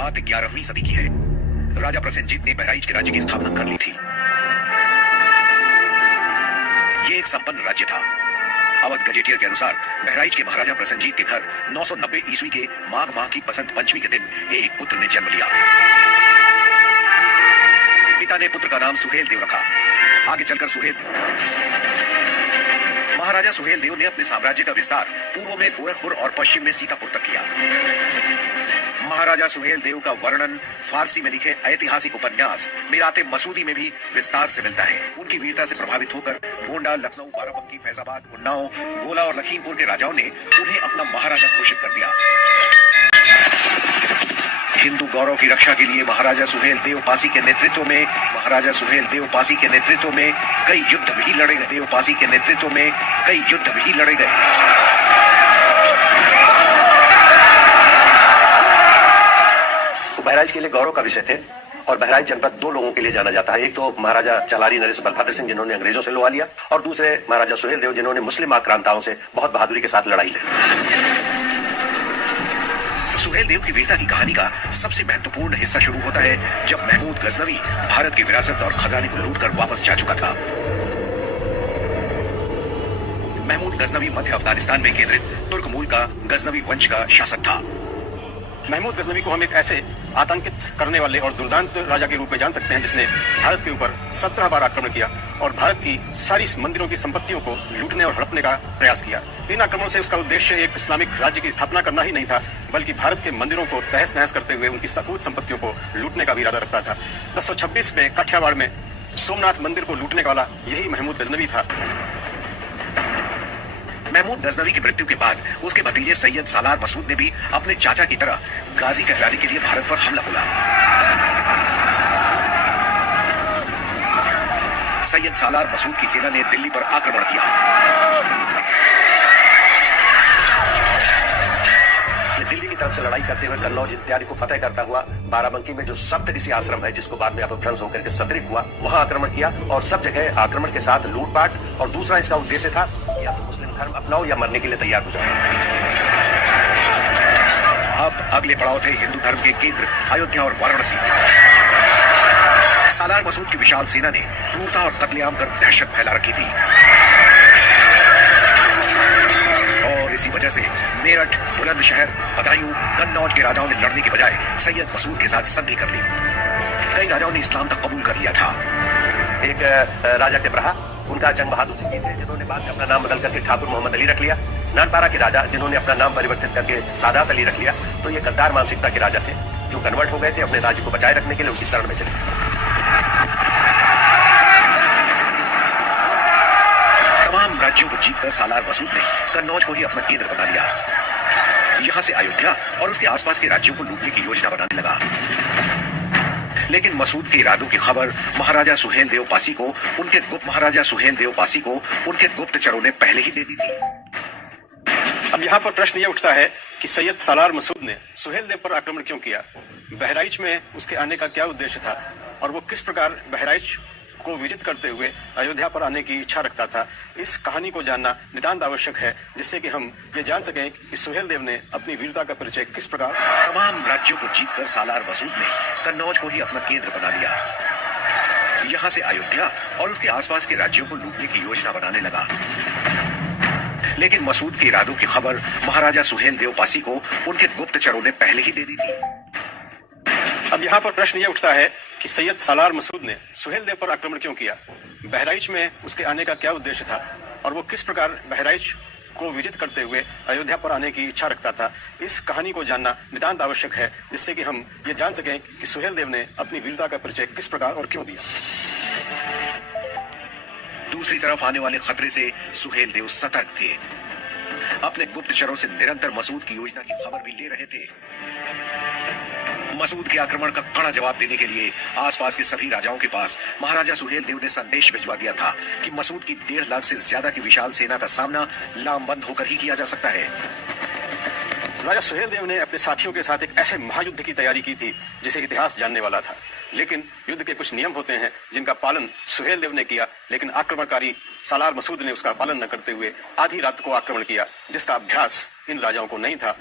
बात 11वीं सदी की है। राजा प्रसेनजीत ने बहराइच के राज्य की स्थापना कर ली थी। ये एक संपन्न राज्य था। अवध गजेटियर के अनुसार बहराइच के महाराजा प्रसेनजीत के घर 990 ईस्वी के माघ माह की बसंत पंचमी के दिन एक पुत्र ने जन्म लिया। पिता ने पुत्र का नाम सुहेल देव रखा। आगे चलकर महाराजा सुहेल देव ने अपने साम्राज्य का विस्तार पूर्व में गोरखपुर और पश्चिम में सीतापुर तक किया। महाराजा सुहेल देव का वर्णन फारसी में लिखे ऐतिहासिक उपन्यास मीराते मसूदी में भी विस्तार से मिलता है। उनकी वीरता से प्रभावित होकर गोंडा, लखनऊ, बाराबंकी, फैजाबाद, उन्नाव, गोला और लखीमपुर के राजाओं ने उन्हें अपना महाराजा घोषित कर दिया। हिंदू गौरव की रक्षा के लिए महाराजा सुहेल देव पासी के नेतृत्व में कई युद्ध भी लड़े गए। बहराइच के लिए गौरव का विषय थे और बहराइच जनपद दो लोगों के लिए जाना जाता है। एक तो महाराजा चलारी नरेश बलभद्र सिंह जिन्होंने अंग्रेजों से लुआ लिया, और दूसरे महाराजा सुहेल देव जिन्होंने मुस्लिम आक्रांताओं से बहुत बहादुरी के साथ लड़ाई लड़ी। सुहेल देव की वीरता की कहानी का सबसे महत्वपूर्ण हिस्सा शुरू होता है जब महमूद गजनवी भारत की विरासत और खजाने को लूटकर वापस जा चुका था। महमूद गजनवी मध्य अफगानिस्तान में केंद्रित तुर्क मूल का गजनवी वंश का शासक था। महमूद गजनवी को हम एक ऐसे आतंकित करने वाले और दुर्दांत राजा के रूप में जान सकते हैं जिसने भारत के ऊपर 17 बार आक्रमण किया और भारत की सारी मंदिरों की संपत्तियों को लूटने और हड़पने का प्रयास किया। इन आक्रमण से उसका उद्देश्य एक इस्लामिक राज्य की स्थापना करना ही नहीं था, बल्कि भारत के मंदिरों को तहस नहस करते हुए उनकी सकूत संपत्तियों को लूटने का भी इरादा रखता था। 1026 में काठियावाड़ में सोमनाथ मंदिर को लूटने वाला यही महमूद गजनवी था। महमूद गजनवी की मृत्यु के बाद उसके भतीजे सैयद सालार मसूद ने भी अपने चाचा की तरह गाजी कहलाने के लिए भारत पर हमला बोला। सैयद सालार मसूद की सेना ने दिल्ली पर आक्रमण किया। दिल्ली की तरफ से लड़ाई करते हुए कन्नौज इत्यादि को फतेह करता हुआ बाराबंकी में जो सप्तऋषि आश्रम है, जिसको बाद में अपभ्रंश होकर के सतरिक हुआ, वहां आक्रमण किया और सब जगह आक्रमण के साथ लूटपाट। और दूसरा इसका उद्देश्य था या तो मुस्लिम धर्म अपनाओ या मरने के लिए तैयार हो जाओ। अब अगले पड़ाव थे हिंदू धर्म के केंद्र अयोध्या और वाराणसी। सालार मसूद की विशाल सेना ने क्रूरता और कत्लेआम कर दहशत फैला रखी थी और इसी वजह से मेरठ, बुलंदशहर, बदायूं, कन्नौज के राजाओं ने लड़ने के बजाय सैयद मसूद के साथ संधि कर ली। कई राजाओं ने इस्लाम तक कबूल कर लिया था। एक राजा टिपराहा, उनका जंग बहादुर सिंह थे, जिन्होंने बाद में अपना नाम बदल करके ठाकुर मोहम्मद अली रख लिया। नानपारा के राजा, जिन्होंने अपना नाम परिवर्तित करके सादात अली रख लिया। तो ये गद्दार मानसिकता के राजा थे जो कन्वर्ट हो गए थे, अपने राज्य को बचाए रखने के लिए उनकी शरण में चले। तमाम राज्यों को जीतकर सालार मसूद ने कन्नौज को ही अपना केंद्र बना लिया। यहां से अयोध्या और उसके आसपास के राज्यों को लूटने की योजना बनाने लगा। लेकिन मसूद के इरादों की खबर महाराजा सुहेल देव पासी को उनके गुप्तचरों ने पहले ही दे दी थी। अब यहाँ पर प्रश्न यह उठता है कि सैयद सालार मसूद ने सुहेल देव पर आक्रमण क्यों किया? बहराइच में उसके आने का क्या उद्देश्य था और वो किस प्रकार बहराइच को विजित करते हुए अयोध्या पर आने की इच्छा रखता था? इस कहानी को जानना नितांत आवश्यक है, जिससे कि हम ये जान सकें कि सुहेल देव ने अपनी वीरता का परिचय किस प्रकार। तमाम राज्यों को जीतकर सालार मसूद ने कन्नौज को ही अपना केंद्र बना लिया। यहां से अयोध्या और उसके आसपास के राज्यों को लूटने की योजना बनाने लगा। लेकिन मसूद के इरादों की खबर महाराजा सुहेल देव पासी को उनके गुप्तचरों ने पहले ही दे दी थी। अब यहाँ पर प्रश्न यह उठता है कि सैयद सालार मसूद ने सुहेल देव पर आक्रमण क्यों किया? बहराइच में उसके आने का क्या उद्देश्य था और वो किस प्रकार बहराइच को विजित करते हुए अयोध्या पर आने की इच्छा रखता था? इस कहानी को जानना नितांत आवश्यक है, जिससे कि हम ये जान सकें कि सुहेल देव ने अपनी वीरता का परिचय किस प्रकार और क्यों दिया। दूसरी तरफ आने वाले खतरे से सुहेल देव सतर्क थे। अपने गुप्तचरों से निरंतर मसूद की योजना की खबर भी ले रहे थे। मसूद के आक्रमण का कड़ा जवाब देने के लिए आसपास के सभी राजाओं के पास महाराजा सुहेल देव ने संदेश भिजवा दिया था कि मसूद की 1.5 लाख से ज्यादा की विशाल सेना का सामना लामबंद होकर ही किया जा सकता है। राजा सुहेल देव ने अपने साथियों के साथ एक ऐसे महायुद्ध की तैयारी की थी जिसे इतिहास जानने वाला था। लेकिन युद्ध के कुछ नियम होते हैं जिनका पालन सुहेल देव ने किया, लेकिन आक्रमणकारी सालार मसूद ने उसका पालन न करते हुए आधी रात को आक्रमण किया, जिसका अभ्यास इन राजाओं को नहीं था।